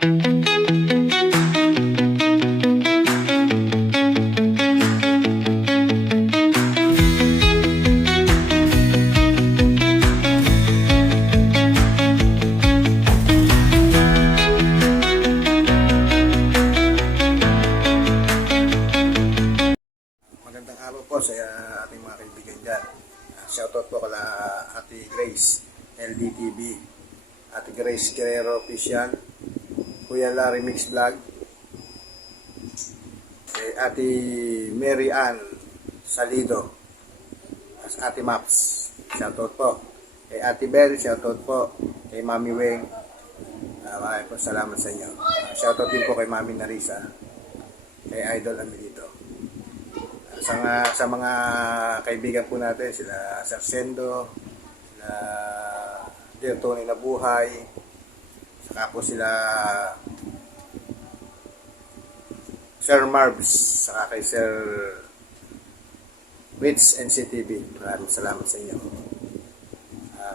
Magandang araw po sa ating mga kaibigan dyan. Shoutout po kala Ate Grace, LDTV, Ate Grace Guerrero Official, Kuya Larry Mix Vlog, kay Ate Mary Ann Salido, as Ate Maps, shoutout po. Kay Ate Bell, shoutout po. Kay Mami Weng, maraming po salamat sa inyo. Shoutout din po kay Mami Narisa, kay Idol Amilito. Sa mga kaibigan po natin, sila Sir Sendo, sila Dear Tony Nabuhay, saka po sila Sir Marbs, saka kay Sir Wits NCTV. Maraming salamat sa inyo.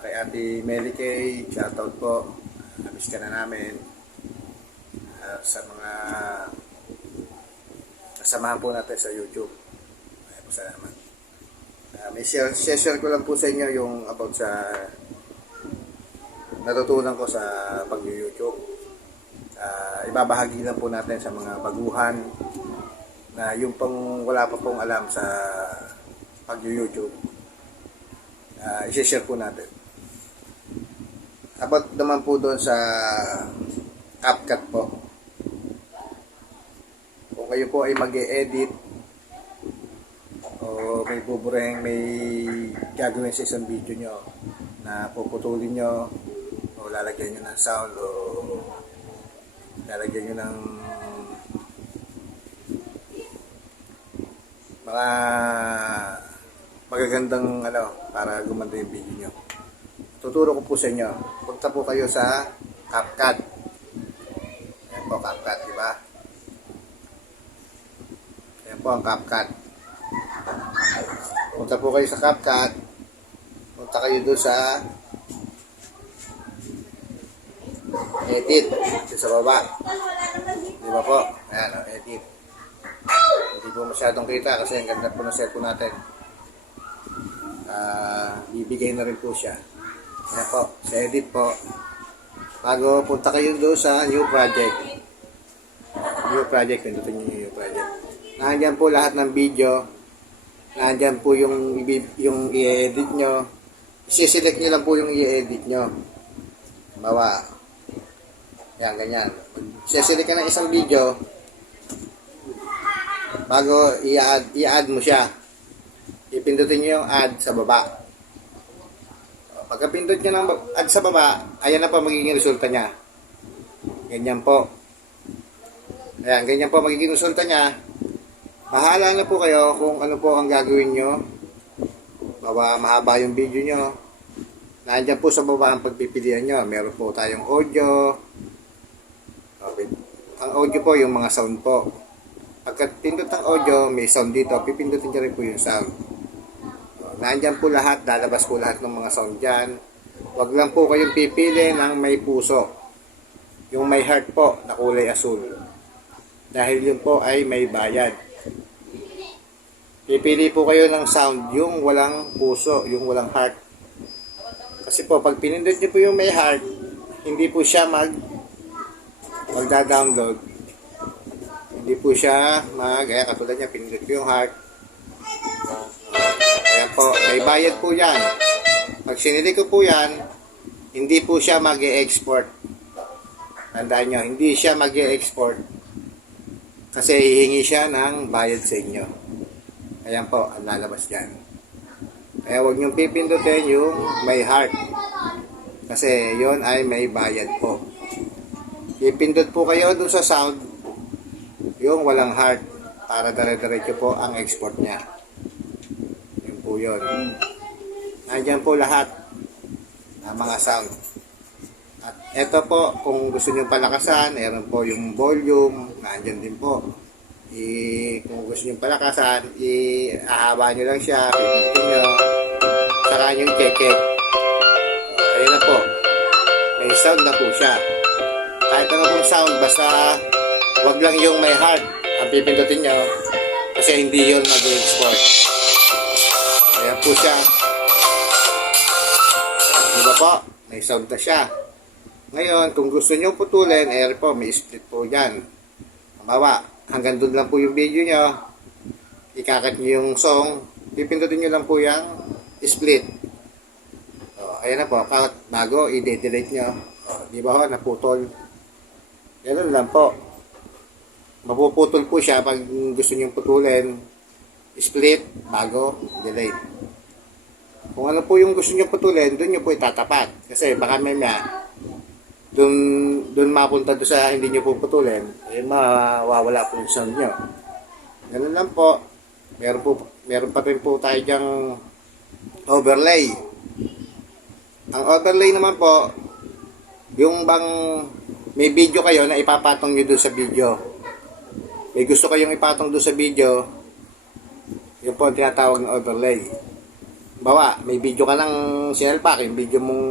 Kay Ate Meli Kay, shoutout po. Namiss ka na namin. Sa mga kasamahan po natin sa YouTube. Salamat. May share ko lang po sa inyo yung about sa natutunan ko sa pag-YouTube. Ibabahagi lang po natin sa mga baguhan na yung pang wala pa pong alam sa pag-YouTube. I-share po natin. About naman po doon sa CapCut po. Kung kayo po ay mag-e-edit o may bubureng, may gagawin sa isang video nyo na puputulin nyo o lalagyan nyo ng sound o lalagyan nyo ng mga magagandang para gumanda yung video nyo. Tuturo ko po sa inyo. Punta po kayo sa CapCut. Ayan po, CapCut, diba? Ayan po ang CapCut. Punta po kayo sa CapCut. Punta kayo doon sa edit. Doon sa baba. Diba po? Ayan o, edit. Hindi po masyadong kita kasi ang ganda po ng cellphone natin. Bibigay na rin po siya. Ayan po, sa edit po. Bago punta kayo doon sa new project. New project, pindutin nyo yung new project. Nandiyan po lahat ng video. Nandiyan po yung i-edit nyo. Isi-select nyo lang po yung i-edit nyo. Bawa. Yan, ganyan. Isi-select ka ng isang video. Bago i-add mo siya. Ipindutin nyo yung add sa baba. Pagkapindot nyo ng add sa baba, ayan na po magiging resulta niya. Ganyan po. Ayan, ganyan po magiging resulta niya. Bahala na po kayo kung ano po ang gagawin nyo. Baba mahaba yung video nyo. Nandiyan po sa baba ang pagpipilian nyo. Meron po tayong audio. Okay. Ang audio po yung mga sound po. Pagkat pindot ang audio, may sound dito. Pipindutin nyo rin po yung sound. Nandiyan po lahat. Lalabas po lahat ng mga sound dyan. Huwag lang po kayong pipili ng may puso. Yung may heart po na kulay asul. Dahil yun po ay may bayad. Pipili po kayo ng sound yung walang puso, yung walang heart. Kasi po, pag pinindot nyo po yung may heart, hindi po siya magda-download. Hindi po siya ayan, katulad niya, pinindot ko yung heart. Ayan po, may bayad po yan. Pag sinili ko po yan, hindi po siya mag-e-export. Tandaan nyo, hindi siya mag-e-export. Kasi hihingi siya ng bayad sa inyo. Ayan po, ang lalabas dyan. Kaya huwag niyong pipindutin yung may heart. Kasi yon ay may bayad po. Ipindot po kayo doon sa sound yung walang heart para dire-diretso po ang export niya. Yun po yun. Nandiyan po lahat ng mga sound. At eto po, kung gusto nyo palakasan, meron po yung volume, nandiyan din po. Kung gusto nyo palakasan, ihahaba nyo lang siya, pipitin nyo, saka nyo check. Ayun na po. May sound na po siya. Kahit ano pong sound, basta wag lang yung may heart ang pipindutin nyo kasi hindi yun mag-export. Ayan po siya. Diba po? May sound na siya. Ngayon, kung gusto nyo putulin, po, may split po dyan. Halimbawa, hanggang doon lang po yung video nyo, ikakat nyo yung song, pipindutin nyo lang po yung split. Ayan na po, bago i-delete nyo. Di ba ho, naputol. Ganun lang po. Mapuputol po siya pag gusto nyo putulin. Split, bago, delete. Kung ano po yung gusto nyo putulin, doon nyo po itatapat. Kasi baka may doon mapunta doon sa hindi nyo puputulin, mawawala po yung sound nyo. Ganun lang po. Meron pa rin po tayo dyang overlay. Ang overlay naman po, yung bang may video kayo na ipapatong nyo doon sa video. May gusto kayong ipatong doon sa video, yun po ang tinatawag ng overlay. Bawa, may video ka ng channel pack, yung video mong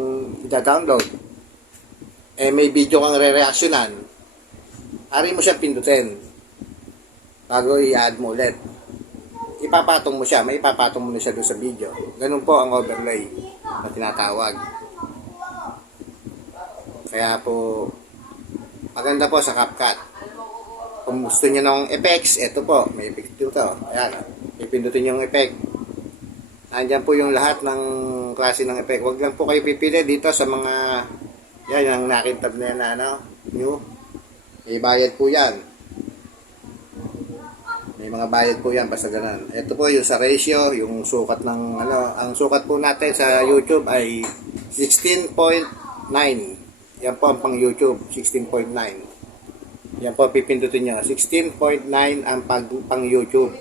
ida-download. May video kang re-reactionan. Ari mo siya pindutin bago i-add mo ulit. Ipapatong mo siya, may ipapatong mo na siya doon sa video. Ganun po ang overlay na tinatawag. Kaya po, maganda po sa CapCut. Kung gusto nyo ng effects, eto po, may effect dito. Ayan, ipindutin yung effect. Nandiyan po yung lahat ng klase ng effect. Huwag lang po kayo pipili dito sa mga, yan, yung nakintab na yan na, new. May bayad po yan. May mga bayad po yan, basta ganun. Ito po yung sa ratio, yung sukat ng, ang sukat po natin sa YouTube ay 16.9. Yan po ang pang YouTube, 16.9. Yan po, pipindutin nyo. 16.9 ang pang YouTube.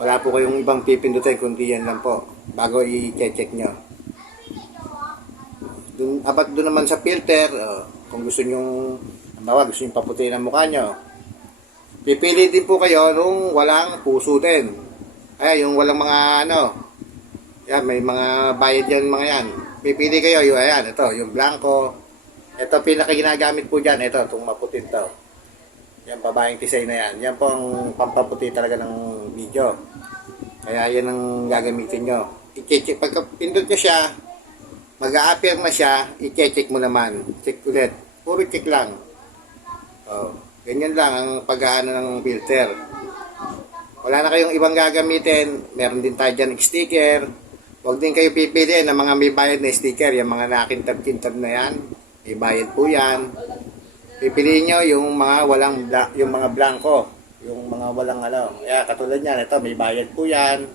Wala po kayong ibang pipindutin, kundi yan lang po. Bago i-check nyo. Abat doon naman sa filter, kung gusto nyo, gusto nyo paputin ang mukha nyo, pipili din po kayo nung walang puso din. Ay, yung walang mga yan, may mga bayad yan mga yan. Pipili kayo, yung ayan, ito, yung blanco. Ito, pinaka ginagamit po dyan, ito, itong maputin to. Yan, babaeng design na yan. Yan po ang pampaputi talaga ng video. Kaya yan ang gagamitin nyo. I-check, pagka pindot nyo siya, mag-a-appear na siya, i-check mo naman. Check ulit. Puro check lang. Ganyan lang ang pag-aano ng filter. Wala na kayong ibang gagamitin. Meron din tayo dyan sticker. Huwag din kayo pipili ng mga may bayad na sticker. Yung mga nakintab-kintab na yan. May bayad po yan. Pipiliin nyo yung mga yung mga blanco. Yung mga walang Kaya katulad yan. Ito may bayad po yan.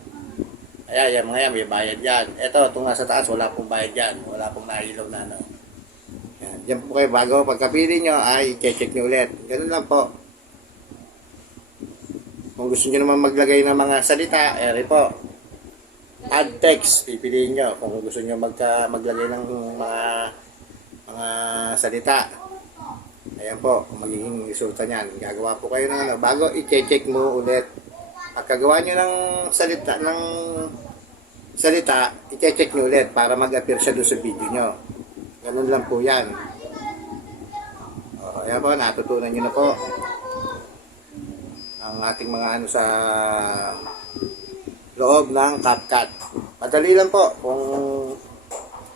Ayan, yung mga yan may bayad yan. Ito, itong nasa taas, wala pong bayad yan. Wala pong nailaw na Yan, dyan po kayo bago pagkapili nyo ay check nyo ulit. Ganun lang po. Kung gusto nyo naman maglagay ng mga salita, po. Add text, pipiliin nyo. Kung gusto nyo maglagay ng mga salita. Ayan po, magiging resulta niyan. Gagawa po kayo ng bago i-check mo ulit. Pagkagawa nyo ng salita, i-check nyo ulit para mag-appear siya doon sa video nyo. Ganun lang po yan. Ayan po, natutunan nyo na po ang ating mga sa loob ng CapCut. Madali lang po kung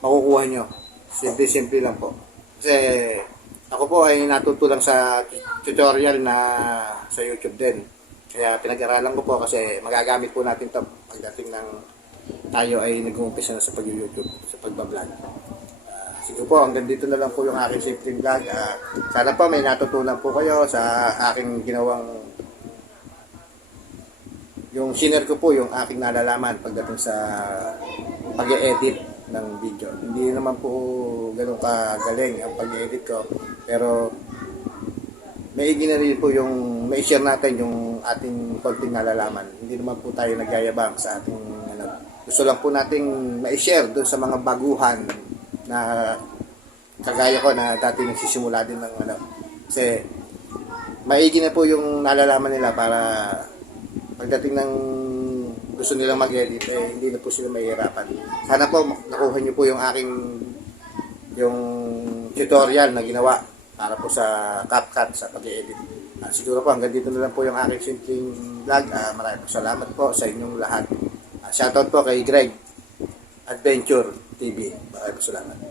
makukuha nyo. Simple lang po. Kasi ako po ay natutulang sa tutorial na sa YouTube din. Kaya pinag-aralan ko po kasi magagamit po natin ito pagdating ng tayo ay nag-uumpisa na sa pag-YouTube, sa pagbablog. Sige po, hanggang dito na lang po yung aking simple vlog. Sana po may natutunan po kayo sa aking ginawang yung share ko po yung aking nalalaman pagdating sa pag-edit ng video. Hindi naman po ganun kagaling ang pag-edit ko, pero maigi na rin po yung ma-share natin yung ating konting nalalaman. Hindi naman po tayo nagyayabang sa ating gusto lang po nating ma-share doon sa mga baguhan na kagaya ko na dati nagsisimula din ng kasi maigi na po yung nalalaman nila para pagdating ng gusto nilang mag-edit, hindi na po sila mahihirapan. Sana po nakuha nyo po yung aking yung tutorial na ginawa para po sa CapCut, sa pag-edit. Siguro po hanggang dito na lang po yung aking simpleng vlog. Maraming po salamat po sa inyong lahat. Shoutout po kay Greg Adventure TV. Maraming po salamat.